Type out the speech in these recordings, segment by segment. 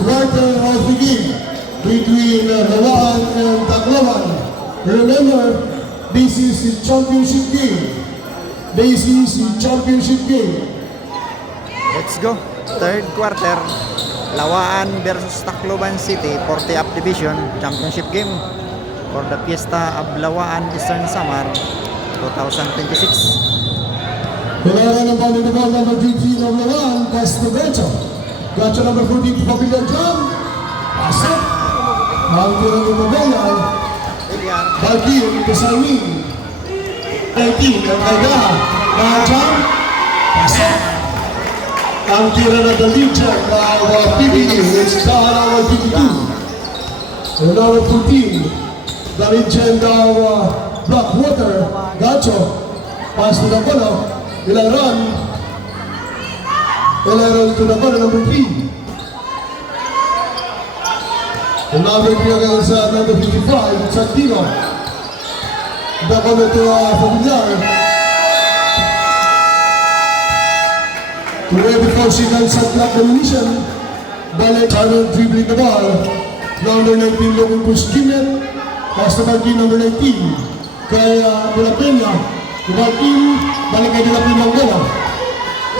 quarter of the game between Lawan and Tacloban. Remember, this is the championship game. This is the championship game. Let's go. Third quarter. Lawaan versus Tacloban City, 40th Division Championship game for the Fiesta of Lawaan Eastern Samar 2026. Kailangan ng ball in the ball number 13 of Lawan, that's the Gacho. Gacho number 14 to Pavilion Drum. Pasok. Ang tira ng Mabaya. Bagil to Salmin. 19 ang Kaiga. Kajam. Pasok. Ang tira ng The Legion ng PBA. It's down our 52. And number 14, The Legion ng Blackwater. Gacho. Pass to the ball. Ilaran to the ball, number 3. And number 3 against number 55, Santino. The ball to Familiar. To ready for second shot clock domination. Balik, Charles dribbling the ball. Number 19, looking to Skinner. Pass to Martin, number 19. Kaya De La Peña. Martin, balik kay De La Peña ang bola.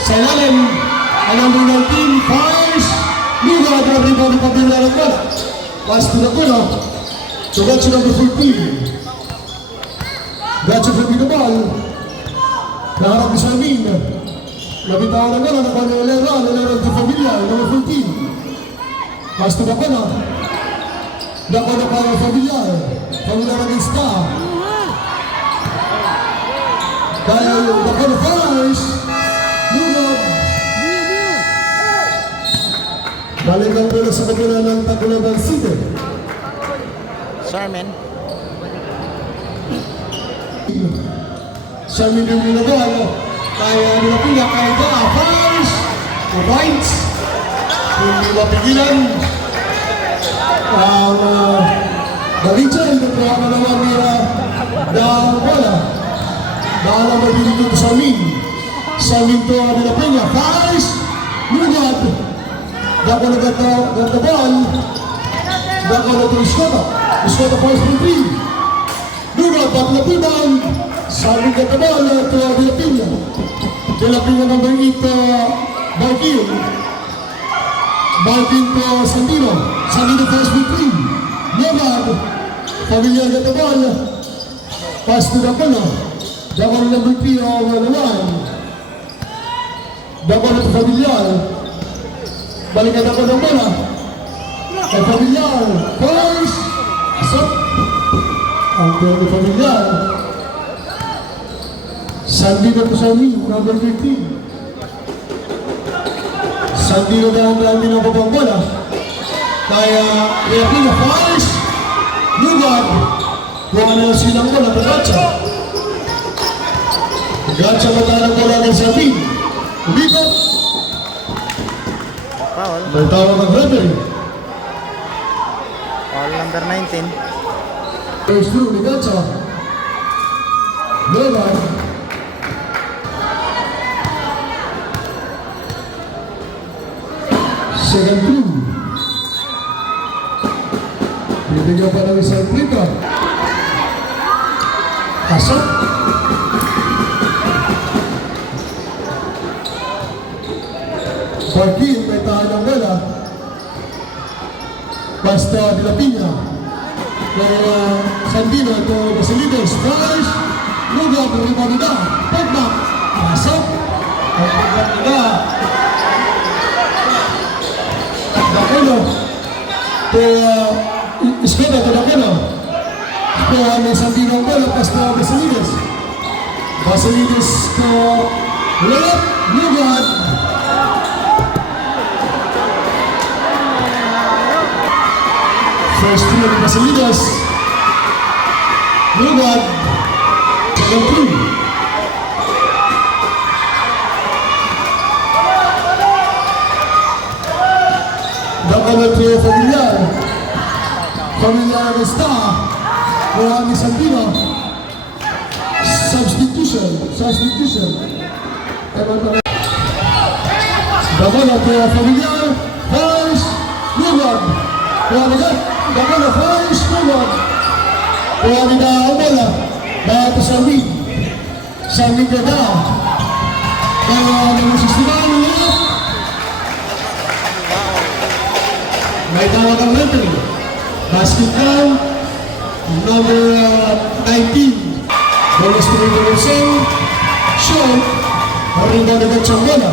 Sa ilalim, ang number 19, fires. Luga, De La Peña ang pagbilang ang bola. Pass to the bola. So that's number 14. That's a flipping the ball. Naharap ni Salmin. Nabitawan ang bola, nakuha ni Eleran to Familia, number 14. Pass to the bola. Nakuha na para Familia. Familia against ka. Kaya yung Dakota Fires, Lugod. Balik ang bola sa kabila ng Tacloban City. Sherman. Sherman yung ginagawa. Kaya nilapila, kaya ba, Fires, Bites, hindi mapigilan. Ang Galicia, ito po ang naman nila ng bola. Dahil ang mabili dito sa Salmin. Salmin to De La Peña. Fires! Lugod! Dako na ganda ball. Dako na to Iskota. Iskota fires for 3. Lugod, back na pinang. Salmin ganda ball to De La Peña. De La Peña number 8, Barkin. Barkin to Sandino. Sandino fires for 3. Lugod. Familiar ganda ball. Pass to the bola. Dako na number 3 of Lawan. Dako na to Familiar. Balikan ako ng bola. Kay Familiar. Fires. Asok. Ang bola ni Familiar. Sandino to Salmin, number 15. Sandino na ang dami ng babang bola. Kaya Reapina. Fires. Lugod. Buwan na silang bola. Pagacha. Gacha matala bola ng Salmin. Umikot. Foul. May tawag ang referee. Foul number 19. First through ni Gacha. Logan. Second through. Binibigyan pa ng isang plita. Pasok. Barkin, may tahan ng bola. Basta De La Peña. Kaya Sandino ito Basilides. Fires. Lugod, rebound nila. Pagback. Pasok. Pagback nila. Dakulo. Kaya Iskota ito Dakulo. Kaya may Sandino ang bola. Basta Basilides. Basilides ko layup. Lugod. First two ni Basilides. Lugod. Second two. Dapat to Familiar. Familiar ang star. Kaya ni Sandino. Substitution. Dapat to Familiar. Fires. Lugod. Lugod. Kuha agad. Bakal na first Lugod. Kuha nila ang bola. Bato sa lead. Sa lead ka na. Kaya naman si Stimano niya. May tawag ang referee. Basket down. Number 19. Bonus to Rico Wilson. Sean. Rebound agad siyang bola.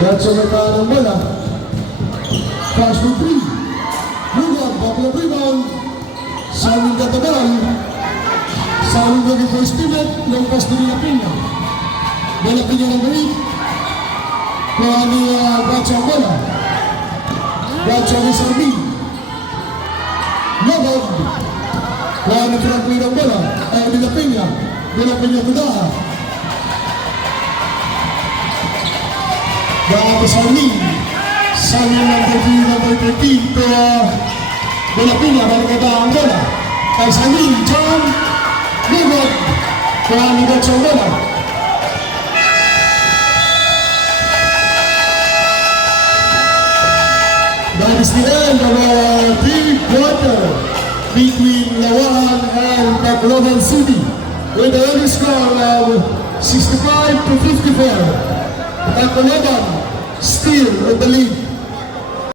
That's a return ng bola. Flash for 3. Lugod, bakal ang rebound. Sawing katabal. Sawing gagi first teammate. Lampas na nila Pina. Bola Pina ng balik. Kuha ni Bracho ang bola. Bracho ni Sarbi. Lugod. Kuha ni Frank Pina ang bola. Ay, nila Pina. Bola Pina kudaha. Bago sa lead. Sali number 3, number 13 to Bola Pina. Balikada ang bola. Kay Sali, John Lugod. Kuha ni Bracho ang bola. That is the end of our third quarter between Lawan and Tacloban City with the early score of 65 to 54. Tacloban still in the lead.